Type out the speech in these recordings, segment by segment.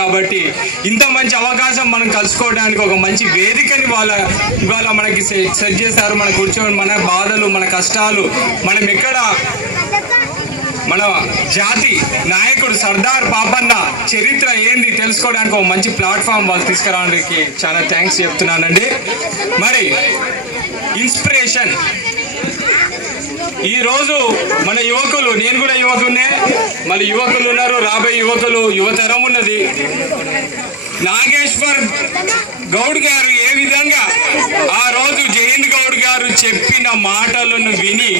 కాబట్టి ఇంత మంచి అవకాశం మనం కలుసుకోవడానికి ఒక మంచి వేదికని ఇవాళ మనకి సెట్ చేశారు. మన కూర్చొని మన బాధలు, మన కష్టాలు, మనం ఎక్కడ మన జాతి నాయకుడు సర్దార్ పాపన్న చరిత్ర ఏంది తెలుసుకోవడానికి ఒక మంచి ప్లాట్ఫామ్ వాళ్ళు తీసుకురావడానికి చాలా థ్యాంక్స్ చెప్తున్నానండి. మరి ఇన్స్పిరేషన్ ఈరోజు మన యువకులు, నేను కూడా యువకునే, మళ్ళీ యువకులు ఉన్నారు, రాబోయే యువతరం ఉన్నది. నాగేశ్వర్ గౌడ్ గారు ఏ విధంగా ఆ రోజు జయంత్ గౌడ్ గారు చెప్పిన మాటలను విని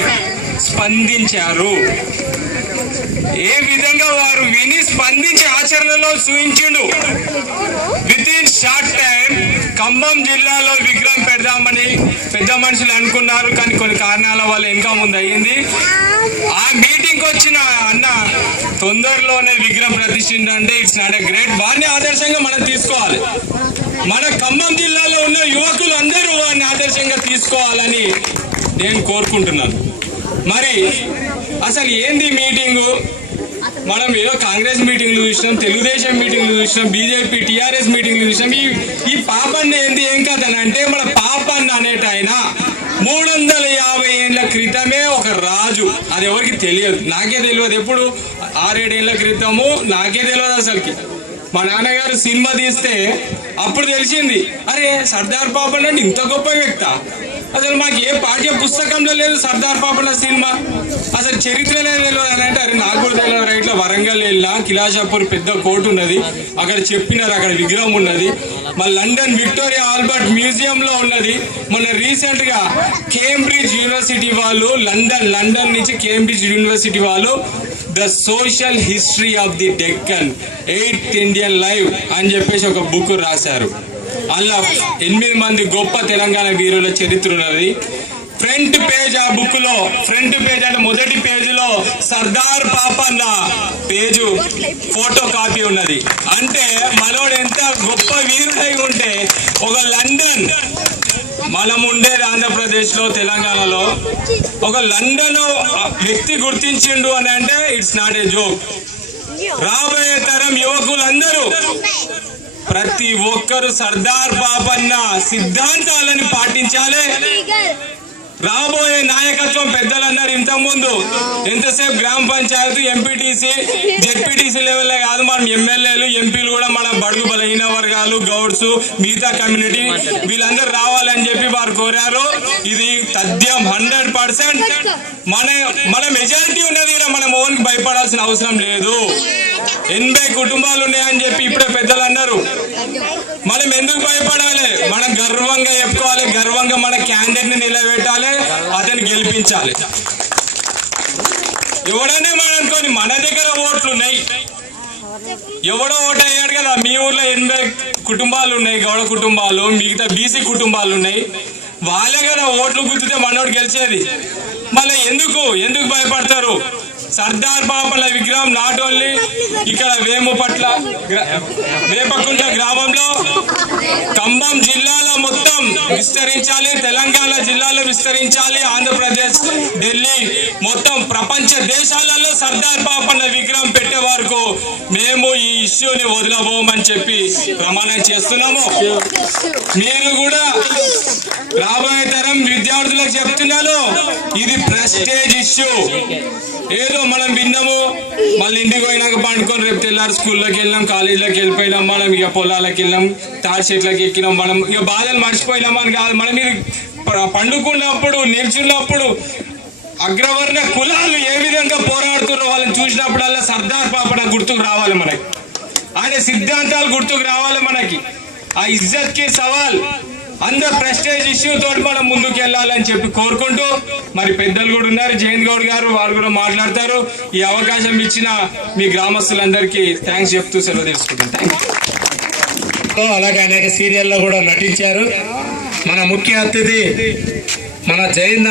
స్పందించారు, ఏ విధంగా వారు విని స్పందించి ఆచరణలో చూపించిండు. Within short time Khammam జిల్లాలో విగ్రహం పెడదామని పెద్ద మనుషులు అనుకున్నారు, కానీ కొన్ని కారణాల వల్ల ఇంకా ముందు అయ్యింది. ఆ మీటింగ్ వచ్చిన అన్న తొందరలోనే విగ్రహం ప్రతిష్ఠించండి అంటే ఇట్స్ నాట్ ఎ గ్రేట్. వారిని ఆదర్శంగా మనం తీసుకోవాలి. మన ఖమ్మం జిల్లాలో ఉన్న యువకులు అందరూ వారిని ఆదర్శంగా తీసుకోవాలని నేను కోరుకుంటున్నాను. మరి అసలు ఏంది మీటింగు? మనం ఏదో కాంగ్రెస్ మీటింగ్లు చూసినాం, తెలుగుదేశం మీటింగ్లు చూసినాం, బీజేపీ టీఆర్ఎస్ మీటింగ్లు చూసినాం. ఈ పాపన్న ఏంది, ఏం కదనంటే మన పాపన్న అనేట ఆయన 350 ఏళ్ళ క్రితమే ఒక రాజు. అది ఎవరికి తెలియదు, నాకే తెలియదు. ఎప్పుడు 6-7 ఏళ్ళ క్రితము నాకే తెలియదు అసలుకి. మా నాన్నగారు సినిమా తీస్తే అప్పుడు తెలిసింది, అరే సర్దార్ పాపన్న అంటే ఇంత గొప్ప వ్యక్తి. అసలు మాకు ఏ పాఠ్య పుస్తకంలో లేదు సర్దార్ పాపన్న సినిమా, అసలు చరిత్రలో తెలియదు అని అంటే, అరే నాకు కూడా తెలియదు. రైట్లో వరంగల్ వెళ్ళినా కిలాషాపూర్ పెద్ద కోర్టు ఉన్నది, అక్కడ చెప్పినారు, అక్కడ విగ్రహం ఉన్నది. మన లండన్ విక్టోరియా ఆల్బర్ట్ మ్యూజియంలో ఉన్నది. మన రీసెంట్గా కేంబ్రిడ్జ్ యూనివర్సిటీ వాళ్ళు, లండన్ నుంచి కేంబ్రిడ్జ్ యూనివర్సిటీ వాళ్ళు the social history of the Deccan 8th Indian live అని చెప్పేసి ఒక బుక్ రాశారు. అలా 8 మంది గొప్ప తెలంగాణ వీరుల చరిత్ర ఉన్నది. ఫ్రంట్ పేజ్, ఆ బుక్ లో ఫ్రంట్ పేజ్ అంటే మొదటి పేజీలో Sardar Papanna page photo copy ఉన్నది. అంటే మనోడు ఎంత గొప్ప వీరుడై ఉంటే ఒక లండన్, మనం ఉండేది ఆంధ్రప్రదేశ్ లో తెలంగాణలో, ఒక లండన్ వ్యక్తి గుర్తించిండు అని అంటే ఇట్స్ నాట్ ఏ జోక్. రాబోయే తరం యువకులందరూ ప్రతి ఒక్కరు సర్దార్ పాపన్న సిద్ధాంతాలను పాటించాలి. రాబోయే నాయకత్వం పెద్దలు అన్నారు ఇంతకుముందు, ఎంతసేపు గ్రామ పంచాయతీ, ఎంపీటీసీ, జెడ్పీటీసీ లెవెల్లో కాదు, మనం ఎమ్మెల్యేలు, ఎంపీలు కూడా మన బడుగు బలహీన వర్గాలు, గౌడ్స్, మిగతా కమ్యూనిటీ వీళ్ళందరూ రావాలని చెప్పి వారు కోరారు. ఇది తథ్యం 100%. మన మెజారిటీ ఉన్నది, మనం ఓన్కి భయపడాల్సిన అవసరం లేదు. 80 కుటుంబాలు ఉన్నాయని చెప్పి ఇప్పుడే పెద్దలు అన్నారు. మనం ఎందుకు భయపడాలి? మనం గర్వంగా చెప్పుకోవాలి, గర్వంగా మన క్యాండిడేట్ ని నిలబెట్టాలి, అతన్ని గెలిపించాలి. ఎవడనే మనం అనుకోని మన దగ్గర ఓట్లు ఉన్నాయి, ఎవడో ఓటు అయ్యాడు కదా. మీ ఊర్లో 80 కుటుంబాలు ఉన్నాయి, గౌడ కుటుంబాలు, మిగతా బీసీ కుటుంబాలు ఉన్నాయి. వాళ్ళే కదా ఓట్లు గుర్తితే మనోడు గెలిచేది. మళ్ళీ ఎందుకు భయపడతారు? సర్దార్ పాపన్న విగ్రహం నాట్ ఓన్లీ ఇక్కడ వేపకుంట గ్రామంలో, ఖమ్మం జిల్లాలో మొత్తం విస్తరించాలి, తెలంగాణ జిల్లాలో విస్తరించాలి, ఆంధ్రప్రదేశ్, ఢిల్లీ మొత్తం ప్రపంచ దేశాలలో సర్దార్ పాపన్న విగ్రహం పెట్టే వరకు మేము ఈ ఇష్యూని వదలబోమని చెప్పి ప్రమాణం చేస్తున్నాము. మీరు కూడా రాబోయే తరం విద్యార్థులకు చెప్తున్నాను, ఇది ప్రెస్టేజ్ ఇష్యూ. ఏదో మనం విన్నాము, మళ్ళీ ఇంటికి పోయినాక పండుకొని రేపు తెల్లారి స్కూల్లోకి వెళ్ళినాం, కాలేజీలోకి వెళ్ళిపోయినాం, మనం ఇక పొలాలకు వెళ్ళాం, తాడి చెట్లకి ఎక్కినాం, మనం ఇక బాధలు మర్చిపోయినాం అని కాదు. మనం మీరు పండుకున్నప్పుడు, నిల్చున్నప్పుడు అగ్రవర్ణ కులాలు ఏ విధంగా పోరాడుతున్నారో వాళ్ళని చూసినప్పుడల్లా సర్దార్ పాపన్న గుర్తుకు రావాలి, మనకి ఆయన సిద్ధాంతాలు గుర్తుకు రావాలి. మనకి ఆ ఇజ్జత్ కి సవాల్, అందరు ప్రెస్టేజ్ ఇష్యూ తోటి మనం ముందుకు వెళ్ళాలని చెప్పి కోరుకుంటూ, మరి పెద్దలు కూడా ఉన్నారు, జయంత్ గౌడ్ గారు, వారు కూడా మాట్లాడతారు. ఈ అవకాశం ఇచ్చిన మీ గ్రామస్తులందరికీ థ్యాంక్స్ చెప్తూ సెలవు తీసుకుంటాను. అలాగే అనేక సీరియల్లో కూడా నటించారు. మన ముఖ్య అతిథి మన జయంత్